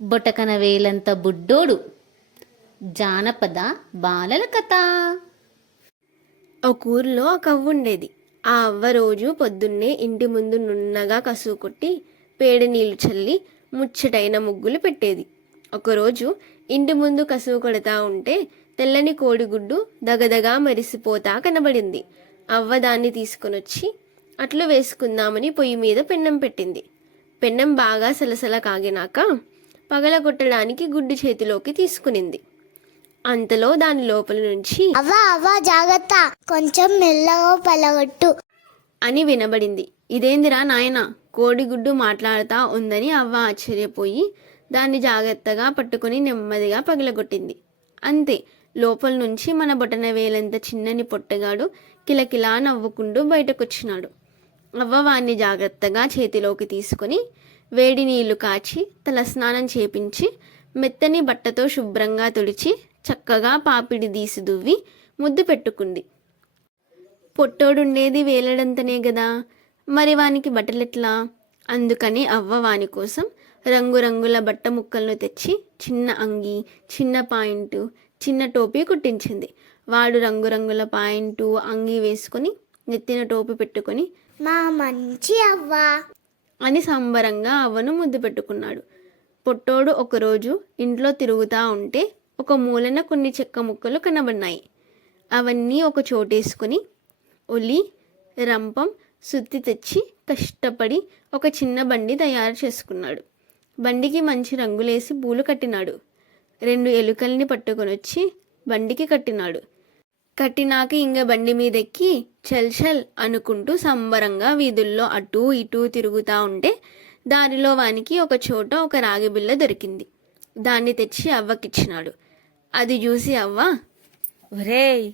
బొటకన వేలంత బుడ్డోడు. జానపద బాలల కథ. ఒక ఊరిలో ఒక అవ్వ ఉండేది. ఆ అవ్వ రోజు పొద్దున్నే ఇంటి ముందు నున్నగా కసువు కొట్టి పేడి నీళ్లు చల్లి ముచ్చటైన ముగ్గులు పెట్టేది. ఒకరోజు ఇంటి ముందు కసువు కొడతా ఉంటే తెల్లని కోడిగుడ్డు దగదగా మెరిసిపోతా కనబడింది. అవ్వ దాన్ని తీసుకొనొచ్చి అట్లు వేసుకుందామని పొయ్యి మీద పెన్నం పెట్టింది. పెన్నం బాగా సలసల కాగినాక పగలగొట్టడానికి గుడ్డు చేతిలోకి తీసుకునింది. అంతలో దాని లోపల నుంచి అవ్వ అవ్వ జాగ్రత్త, కొంచెం మెల్లగా పలగొట్టు అని వినబడింది. ఇదేందిరా నాయనా, కోడిగుడ్డు మాట్లాడుతా ఉందని అవ్వ ఆశ్చర్యపోయి దాన్ని జాగ్రత్తగా పట్టుకుని నెమ్మదిగా పగలగొట్టింది. అంతే, లోపల నుంచి మన బొటన వేలంత చిన్నని పొట్టగాడు కిలకిలా నవ్వుకుంటూ బయటకొచ్చినాడు. అవ్వ వాణ్ణి జాగ్రత్తగా చేతిలోకి తీసుకుని వేడి నీళ్లు కాచి తల స్నానం చేపించి మెత్తని బట్టతో శుభ్రంగా తుడిచి చక్కగా పాపిడి తీసి దువ్వి ముద్దు పెట్టుకుంది. పొట్టోడుండేది వేలడంతనే గదా, మరి వానికి బట్టలెట్లా? అందుకని అవ్వ వాని కోసం రంగురంగుల బట్ట ముక్కలను తెచ్చి చిన్న అంగి, చిన్న పాయింటు, చిన్న టోపీ కుట్టించింది. వాడు రంగురంగుల పాయింటు, అంగి వేసుకొని నెత్తిన టోపీ పెట్టుకొని మా మంచి అవ్వ అని సంబరంగా అవ్వను ముద్దు పెట్టుకున్నాడు. పొట్టోడు ఒకరోజు ఇంట్లో తిరుగుతూ ఉంటే ఒక మూలన కొన్ని చెక్క ముక్కలు కనబడినాయి. అవన్నీ ఒక చోటేసుకొని ఒలి, రంపం, సుత్తి తెచ్చి కష్టపడి ఒక చిన్న బండి తయారు చేసుకున్నాడు. బండికి మంచి రంగులేసి పూలు కట్టినాడు. 2 ఎలుకల్ని పట్టుకొనొచ్చి బండికి కట్టినాడు. కట్టినాక ఇంగ బండి మీదెక్కి చల్ చల్ అనుకుంటూ సంబరంగా వీధుల్లో అటూ ఇటూ తిరుగుతూ ఉంటే దారిలో వానికి ఒక చోట ఒక రాగి బిళ్ళ దొరికింది. దాన్ని తెచ్చి అవ్వకిచ్చినాడు. అది చూసి అవ్వ, ఒరేయ్,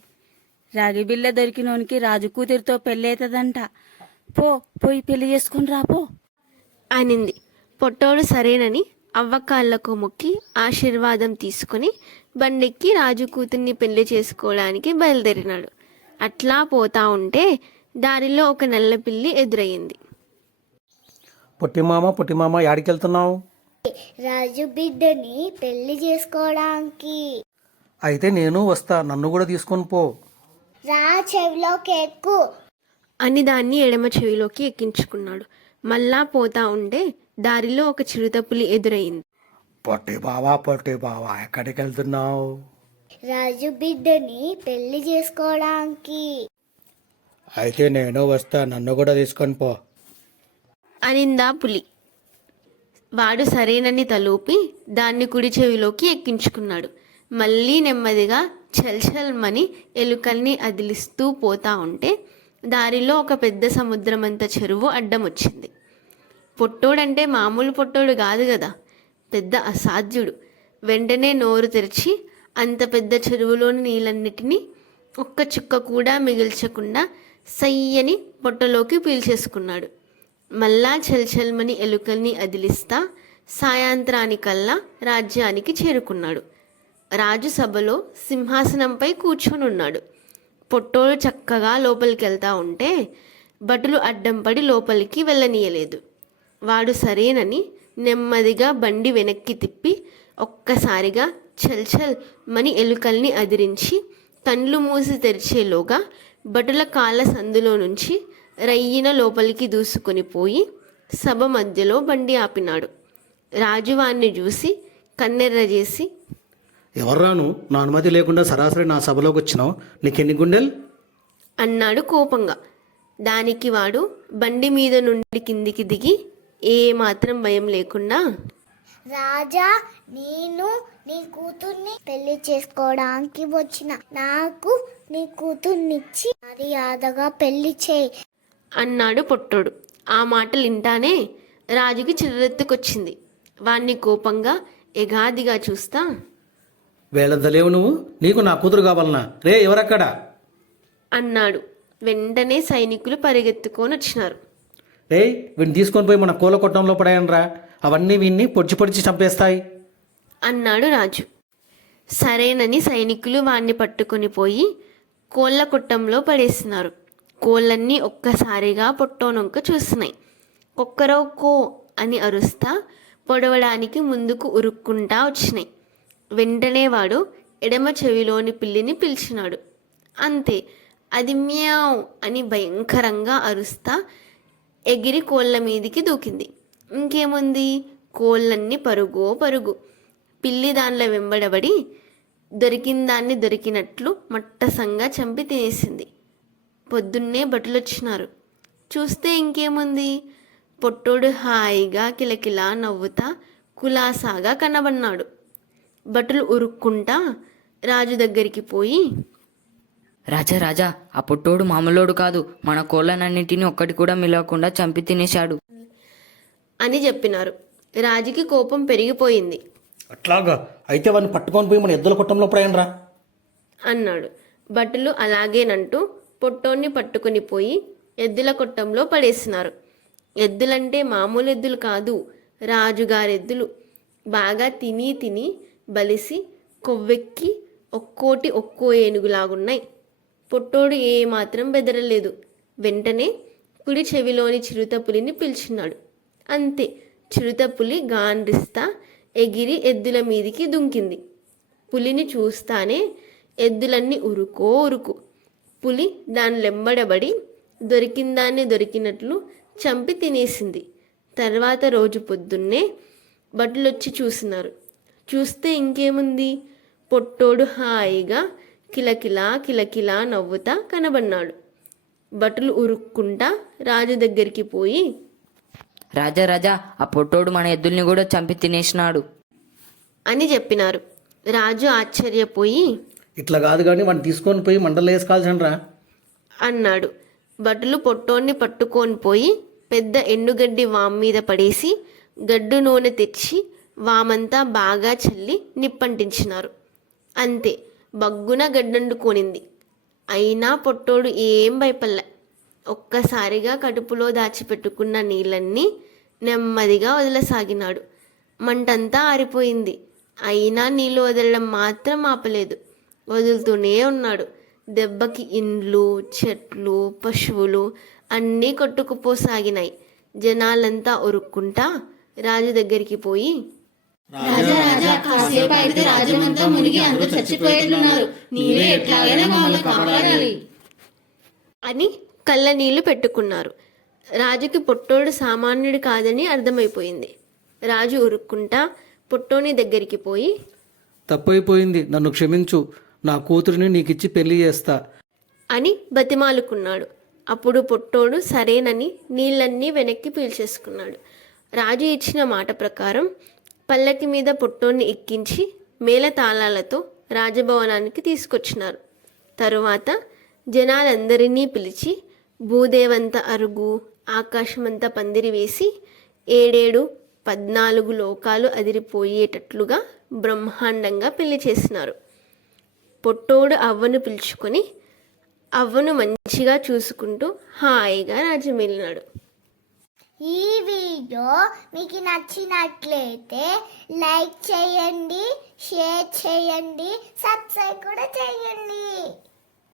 రాగి బిళ్ళ దొరికినోనికి రాజు కూతురితో పెళ్ళైతుందంట, పోయి పెళ్లి చేసుకుని రాపో అనింది. పొట్టోడు సరేనని అవ్వ కాళ్ళకు మొక్కి ఆశీర్వాదం తీసుకొని బండెక్కి రాజు కూతుర్ని పెళ్లి చేసుకోవడానికి బయలుదేరినాడు. అట్లా పోతా ఉంటే దారిలో ఒక నల్ల పిల్లి ఎదురయ్యింది. పుట్టిమామ యాడికెళ్తున్నావు? రాజు బిడ్డని పెళ్లి చేసుకోవడానికి. అయితే నేను వస్తా, నన్ను కూడా తీసుకొని పో. రా, చెవిలోకి ఎక్కు అని దాన్ని ఎడమ చెవిలోకి ఎక్కించుకున్నాడు. మళ్ళా పోతా ఉంటే దారిలో ఒక చిరుతపులి ఎదురయ్యింది. పొట్టి బావా ఎక్కడికి వెళ్తున్నావు? రాజు బిడ్డని పెళ్లి చేసుకోవడానికి. అయితే నేను వస్తా, నన్ను కూడా తీసుకొని పో అనిందా పులి. వాడు సరేనని తలూపి దాన్ని కుడి చెవిలోకి ఎక్కించుకున్నాడు. మళ్ళీ నెమ్మదిగా చల్చల్మని ఎలుకల్ని అదిలిస్తూ పోతా ఉంటే దారిలో ఒక పెద్ద సముద్రమంత చెరువు అడ్డం వచ్చింది. పొట్టోడంటే మామూలు పొట్టోడు కాదు కదా, పెద్ద అసాధ్యుడు. వెంటనే నోరు తెరిచి అంత పెద్ద చెరువులోని నీళ్ళన్నిటినీ ఒక్క చుక్క కూడా మిగిల్చకుండా సయ్యని పొట్టలోకి పీల్చేసుకున్నాడు. మళ్ళా చల్చల్మని ఎలుకల్ని అదిలిస్తా సాయంత్రానికల్లా రాజ్యానికి చేరుకున్నాడు. రాజు సభలో సింహాసనంపై కూర్చొనున్నాడు. పొట్టోడు చక్కగా లోపలికి వెళ్తా ఉంటే భటులు అడ్డం పడి లోపలికి వెళ్ళనీయలేదు. వాడు సరేనని నెమ్మదిగా బండి వెనక్కి తిప్పి ఒక్కసారిగా చల్చల్ మని ఎలుకల్ని అదిరించి కళ్ళు మూసి తెరిచేలోగా భటుల కాళ్ళ సందులో నుంచి రయ్యిన లోపలికి దూసుకొని పోయి సభ మధ్యలో బండి ఆపినాడు. రాజు వాణ్ణి చూసి కన్నెర్ర చేసి, ఎవర్రాను, నా అనుమతి లేకుండా సరాసరి నా సభలోకి వచ్చినావు? నీకెన్ని గుండెలు? అన్నాడు కోపంగా. దానికి వాడు బండి మీద నుండి కిందికి దిగి ఏమాత్రం భయం లేకుండా, రాజా, నేను నీ కూతుర్ని పెళ్లి చేసుకోవడానికి వచ్చిన. నాకు నీ కూతుర్నిచ్చి మర్యాదగా పెళ్లి చేయి అన్నాడు పొట్టోడు. ఆ మాటలు వింటానే రాజుకి చిర్రెత్తుకొచ్చింది. వాణ్ణి కోపంగా ఎగాదిగా చూస్తా, వేళద్దలేవు నువ్వు, నీకు నా కూతురు కావాలనా? రే, ఎవరక్కడ అన్నాడు. వెంటనే సైనికులు పరిగెత్తుకొని వచ్చినారు. రే, వీడిని తీసుకొని పోయి మన కోల కొట్టంలో పడాయనరా, అవన్నీ వీడిని పొడిచి చంపేస్తాయి అన్నాడు రాజు. సరేనని సైనికులు వాణ్ణి పట్టుకొని పోయి కోళ్ళ కొట్టంలో పడేస్తున్నారు. కోళ్ళన్నీ ఒక్కసారిగా పొట్టోనొంక చూస్తున్నాయి. కొక్కరో కో అని అరుస్తా పొడవడానికి ముందుకు ఉరుక్కుంటా వచ్చినాయి. వెంటనే వాడు ఎడమ చెవిలోని పిల్లిని పిలిచినాడు. అంతే, అది మ్యావ్ అని భయంకరంగా అరుస్తా ఎగిరి కోళ్ళ మీదికి దూకింది. ఇంకేముంది, కోళ్ళన్నీ పరుగో పరుగు. పిల్లి దానిలో వెంబడబడి దొరికిందాన్ని దొరికినట్లు మట్టసంగా చంపి తినేసింది. పొద్దున్నే భటులొచ్చినారు. చూస్తే ఇంకేముంది, పొట్టోడు హాయిగా కిలకిలా నవ్వుతా కులాసాగా కనబన్నాడు. భటులు ఉరుక్కుంటా రాజు దగ్గరికి పోయి, రాజా రాజా, ఆ పొట్టోడు మామూలోడు కాదు, మన కోళ్ళనన్నింటినీ ఒక్కటి కూడా మిలవకుండా చంపి తినేశాడు అని చెప్పినారు. రాజుకి కోపం పెరిగిపోయింది. అట్లాగా, అయితే వాడిని పట్టుకొని పోయి మన ఎద్దుల కొట్టంలో పడేయండిరా అన్నాడు. భటులు అలాగేనంటూ పొట్టోన్ని పట్టుకుని పోయి ఎద్దుల కొట్టంలో పడేసినారు. ఎద్దులంటే మామూలు ఎద్దులు కాదు, రాజుగారెద్దులు. బాగా తిని తిని బలిసి కొవ్వెక్కి ఒక్కోటి ఒక్కో ఏనుగులాగున్నాయి. పొట్టోడు ఏమాత్రం బెదరలేదు. వెంటనే కుడి చెవిలోని చిరుతపులిని పిలిచినాడు. అంతే, చిరుతపులి గాండ్రిస్తా ఎగిరి ఎద్దుల మీదికి దుంకింది. పులిని చూస్తానే ఎద్దులన్నీ ఉరుకో ఉరుకు. పులి దాని లెంబడబడి దొరికిందాన్ని దొరికినట్లు చంపి తినేసింది. తర్వాత రోజు పొద్దున్నే భటులొచ్చి చూసినారు. చూస్తే ఇంకేముంది, పొట్టోడు హాయిగా కిలకిలా కిలకిలా నవ్వుతా కనబన్నాడు. భటులు ఉరుక్కుంటా రాజు దగ్గరికి పోయి, రాజా రాజా, ఆ పొట్టోడు మన ఎద్దుల్ని కూడా చంపి తినేసినాడు అని చెప్పినారు. రాజు ఆశ్చర్యపోయి ఇట్లా కాదు కానీ వాడిని తీసుకొని పోయి మంటలో వేసుకోవాల్సిండ్రా అన్నాడు. భటులు పొట్టోన్ని పట్టుకొని పోయి పెద్ద ఎండుగడ్డి వామ్ మీద పడేసి గడ్డు నూనె తెచ్చి వామంతా బాగా చల్లి నిప్పంటించినారు. అంతే, బగ్గున గడ్డండుకొనింది. అయినా పొట్టోడు ఏం భయపడలే. ఒక్కసారిగా కడుపులో దాచిపెట్టుకున్న నీళ్ళన్నీ నెమ్మదిగా వదలసాగినాడు. మంటంతా ఆరిపోయింది. అయినా నీళ్లు వదలడం మాత్రం ఆపలేదు. వదులుతూనే ఉన్నాడు. దెబ్బకి ఇండ్లు, చెట్లు, పశువులు అన్నీ కొట్టుకుపోసాగినాయి. జనాలంతా ఉరుక్కుంటా రాజు దగ్గరికి పోయి, రాజా రాజా, కాసేపు అయితే రాజ్యమంతా మునిగి అందరూ చచ్చిపోయేట్లున్నారు. నీవే ఎట్లాగైనా మమ్మల్ని కాపాడాలి అని కళ్ళ నీళ్లు పెట్టుకున్నారు. రాజుకి పొట్టోడు సామాన్యుడు కాదని అర్థమైపోయింది. రాజు ఉరుక్కుంటా పొట్టోని దగ్గరికి పోయి, తప్పైపోయింది, నన్ను క్షమించు, నా కూతురిని నీకిచ్చి పెళ్లి చేస్తా అని బతిమాలుకున్నాడు. అప్పుడు పొట్టోడు సరేనని నీళ్ళన్నీ వెనక్కి పీల్చేసుకున్నాడు. రాజు ఇచ్చిన మాట ప్రకారం పల్లకి మీద పొట్టోన్ని ఎక్కించి మేళతాళాలతో రాజభవనానికి తీసుకొచ్చినారు. తరువాత జనాలందరినీ పిలిచి భూదేవంత అరుగు, ఆకాశమంతా పందిరి వేసి 7 14 లోకాలు అదిరిపోయేటట్లుగా బ్రహ్మాండంగా పెళ్లి చేసినారు. పొట్టోడు అవ్వను పిలుచుకొని అవ్వను మంచిగా చూసుకుంటూ హాయిగా రాజ్యమేలినాడు. ఈ వీడియో మీకు నచ్చినట్లయితే లైక్ చేయండి, షేర్ చేయండి, సబ్స్క్రైబ్ కూడా చేయండి.